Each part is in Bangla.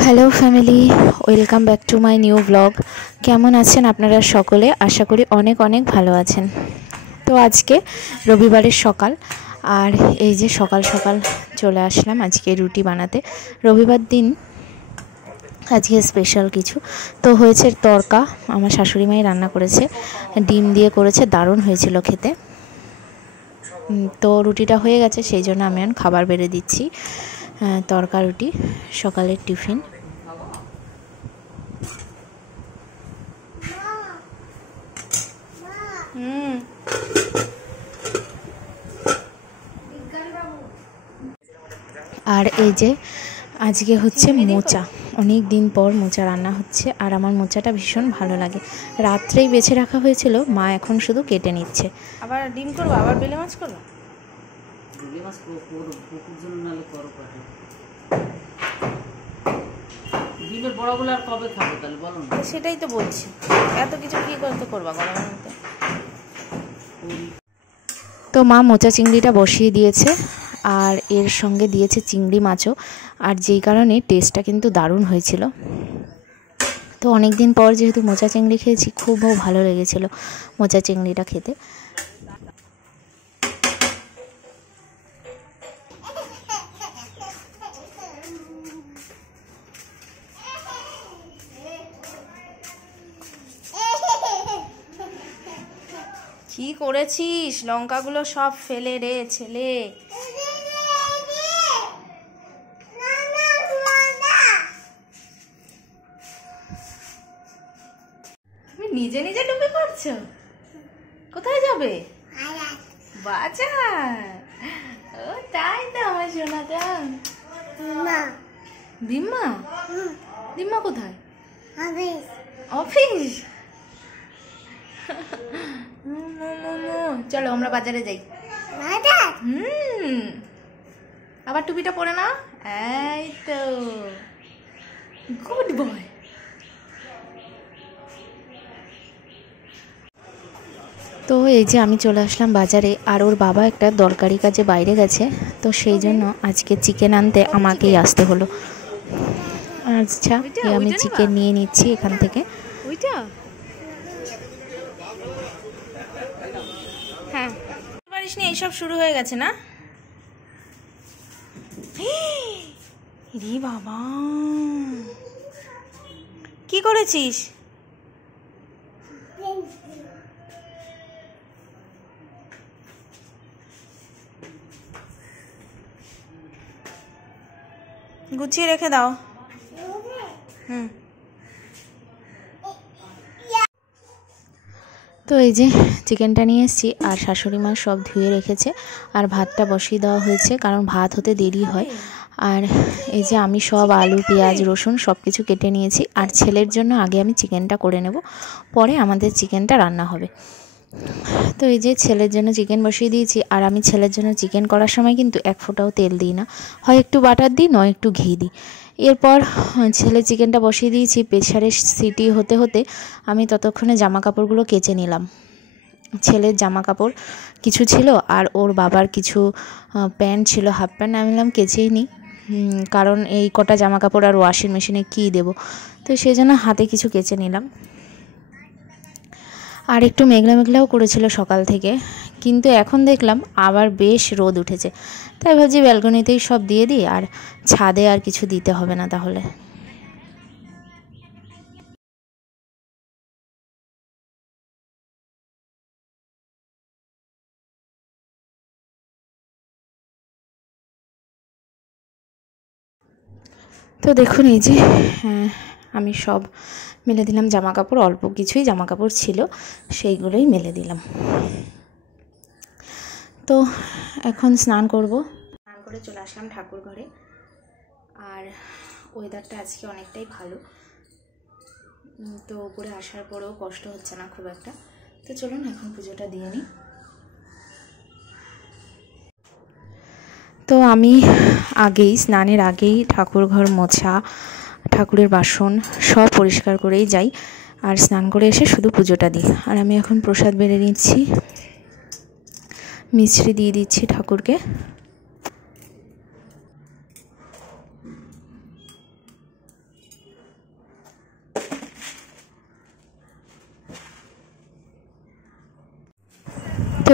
Hello family, welcome back to my new blog. কেমন আছেন আপনারা সকলে? আশা করি অনেক অনেক ভালো আছেন। তো আজকে রবিবারের সকাল, আর এই যে সকাল সকাল চলে আসলাম আজকে রুটি বানাতে। রবিবার দিন আজকে স্পেশাল কিছু তো হয়েছে। তড়কা আমার শাশুড়ি মাই রান্না করেছে, ডিম দিয়ে করেছে, দারুণ হয়েছিল খেতে। তো রুটিটা হয়ে গেছে, সেই জন্য আমি এখন খাবার বেড়ে দিচ্ছি। তড়কা রুটি, সকালের টিফিন। আর এই যে আজকে হচ্ছে মোচা, অনেক দিন পর মোচা রান্না হচ্ছে, আর আমার মোচাটা ভীষণ ভালো লাগে। রাত্রেই বেছে রাখা হয়েছিল, মা এখন শুধু কেটে নিচ্ছে। আবার ডিম করবো, আবার বেলে মাছ করবো। ডিমের বড়গুলো আর কবে খাবো তাহলে বলো না? সেটাই তো বলছি, এত কিছু কি করতে করবা গরমের মধ্যে। তো মা মোচা চিংড়িটা বসিয়ে দিয়েছে, আর এর সঙ্গে দিয়েছে চিংড়ি মাছও, আর যেই কারণে টেস্টটা কিন্তু দারুণ হয়েছিল। তো অনেক দিন পর যেহেতু মোচা চিংড়ি খেয়েছি, খুব ভালো লেগেছিল মোচা চিংড়িটা খেতে। কি করেছিস? লঙ্কাগুলো সব ফেলে রে ছেলে। তুমি নিজে নিজে ডুবে পড়ছো? কোথায় যাবে? বাজার। ও তাই তো আমার সোনাটা। ডিম্মা? ডিম্মা কোথায়? অফিস। চলো আমরা বাজারে যাই। আবার টুপিটা পরে না। এই তো গুড বয়। তো এই যে আমি চলে আসলাম বাজারে, আর ওর বাবা একটা দরকারি কাজে বাইরে গেছে, তো সেই জন্য আজকে চিকেন আনতে আমাকেই আসতে হলো। আচ্ছা, আমি চিকেন নিয়ে নিচ্ছি এখান থেকে। ওইটা হ্যাঁ, পারিস নি, এইসব শুরু হয়ে গেছে না? রে বাবা, কি করেছিস? গুছিয়ে রেখে দাও। তো এই যে চিকেনটা নিয়ে এসেছি, আর শাশুড়ি মা সব ধুয়ে রেখেছে, আর ভাতটা বসিয়ে দেওয়া হয়েছে, কারণ ভাত হতে দেরি হয়। আর এই যে আমি সব আলু, পেঁয়াজ, রসুন সব কিছু কেটে নিয়েছি, আর ছেলের জন্য আগে আমি চিকেনটা করে নেব, পরে আমাদের চিকেনটা রান্না হবে। তো এই যে ছেলের জন্য চিকেন বসিয়ে দিয়েছি, আর আমি ছেলের জন্য চিকেন করার সময় কিন্তু এক ফোঁটাও তেল দিই না, হয় একটু বাটার দিই, নয় একটু ঘি দিই। এরপর ছেলে চিকেনটা বসিয়ে দিয়েছি, প্রেসারের সিটি হতে হতে আমি ততক্ষণে জামা কাপড়গুলো কেচে নিলাম। ছেলের জামা কাপড় কিছু ছিল, আর ওর বাবার কিছু প্যান্ট ছিল, হাফ প্যান্ট, আমি বললাম কেচেই নিই, কারণ এই কটা জামা কাপড় আর ওয়াশিং মেশিনে কী দেবো। তো সেই জন্য হাতে কিছু কেচে নিলাম। আর একটু মেঘলা মেঘলাও করেছিল সকাল থেকে, কিন্তু এখন দেখলাম আবার বেশ রোদ উঠেছে, তাই ভাবছি ব্যালকনিতেই সব দিয়ে দিই, আর ছাদে আর কিছু দিতে হবে না তাহলে। তো দেখুন এই যে আমি সব মেলে দিলাম জামা কাপড়, অল্প কিছুই জামা কাপড় ছিল, সেইগুলোই মেলে দিলাম। তো এখন স্নান করব, স্নান করে চলে আসলাম ঠাকুর ঘরে। আর ওয়েদারটা আজকে অনেকটাই ভালো, তো উপরে আসার পরেও কষ্ট হচ্ছে না খুব একটা। তো চলুন এখন পুজোটা দিয়ে নিই। তো আমি স্নানের আগেই ঠাকুর ঘর মোছা, ঠাকুরের বাসন সব পরিষ্কার করেই যাই, আর স্নান করে এসে শুধু পুজোটা দিই। আর আমি এখন প্রসাদ বেড়ে নিচ্ছি, মিষ্টি দিয়ে দিচ্ছি ঠাকুরকে। তো এই যে ঠাকুর ঘরে এসে পুজোটা দিয়ে নিলাম, আর এখন পুজোটা দিয়ে নিই।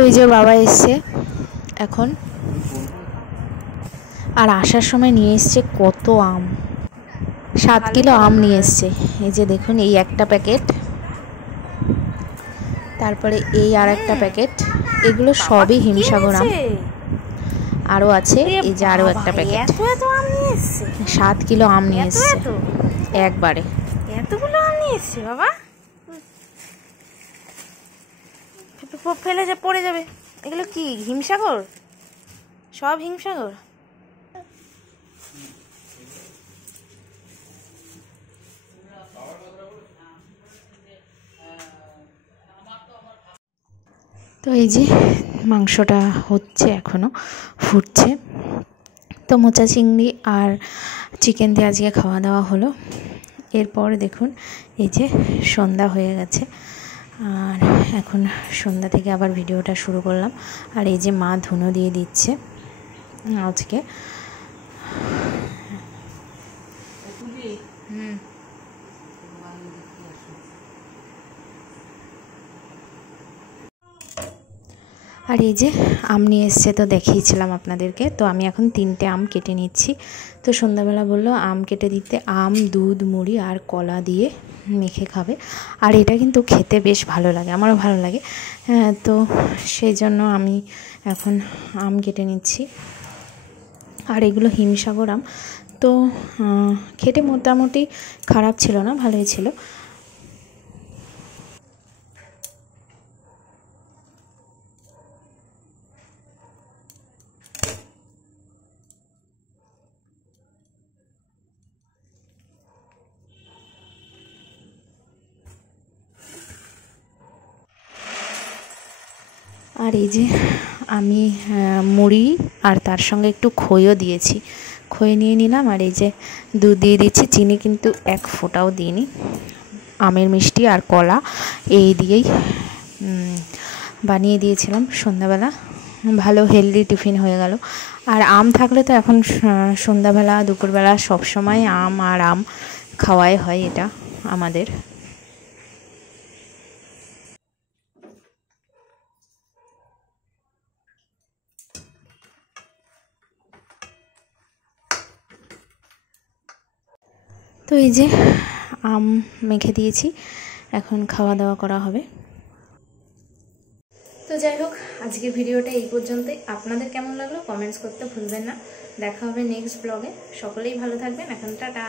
এই যে বাবা এসছে এখন, আর আসার সময় নিয়ে এসছে কত আম, 7 কিলো আম নিয়ে এসছে। এই যে দেখুন, এই একটা প্যাকেট, তারপরে এই আর একটা প্যাকেট, এগুলো সবই হিমসাগর আম। আরও আছে এই যে আরও একটা প্যাকেট। 7 কিলো আম নিয়ে এসছে একবারে। এতগুলো আম নিয়ে এসছে বাবা, ফেলে যে পড়ে যাবে। এগুলো কি হিমসাগর? সব হিমসাগর। তো এই যে মাংসটা হচ্ছে, এখনও ফুটছে। তো মোচা চিংড়ি আর চিকেন দিয়ে আজকে খাওয়া দাওয়া হলো। এরপর দেখুন এই যে সন্ধ্যা হয়ে গেছে, আর এখন সন্ধ্যা থেকে আবার ভিডিওটা শুরু করলাম। আর এই যে মা ধুনো দিয়ে দিচ্ছে আজকে। আর এই যে আম নিয়ে এসছে, তো দেখিয়েছিলাম আপনাদেরকে। তো আমি এখন 3টে আম কেটে নিচ্ছি। তো সন্ধ্যাবেলা বললো আম কেটে দিতে, আম, দুধ, মুড়ি আর কলা দিয়ে মেখে খাবে। আর এটা কিন্তু খেতে বেশ ভালো লাগে, আমারও ভালো লাগে। তো সেই জন্য আমি এখন আম কেটে নিচ্ছি। আর এগুলো হিমসাগর আম, তো খেতে মোটামুটি খারাপ ছিল না, ভালোই ছিল। আর এই যে আমি মুড়ি আর তার সঙ্গে একটু খইও দিয়েছি, খই নিয়ে নিলাম। আর এই যে দুধ দিয়ে দিচ্ছি, চিনি কিন্তু এক ফোঁটাও দিইনি। আমের মিষ্টি আর কলা এই দিয়েই বানিয়ে দিয়েছিলাম সন্ধ্যাবেলা। ভালো হেলদি টিফিন হয়ে গেল। আর আম থাকলে তো এখন সন্ধ্যাবেলা দুপুরবেলা সব সময় আম আর আম খাওয়াই হয়, এটা আমাদের। তো এই যে আম মেখে দিয়েছি, এখন খাওয়া দাওয়া করা হবে। তো যাই হোক, আজকের ভিডিওটা এই পর্যন্তই। আপনাদের কেমন লাগলো কমেন্টস করতে ভুলবেন না। দেখা হবে নেক্সট ব্লগে। সকলেই ভালো থাকবেন। এখন টাটা।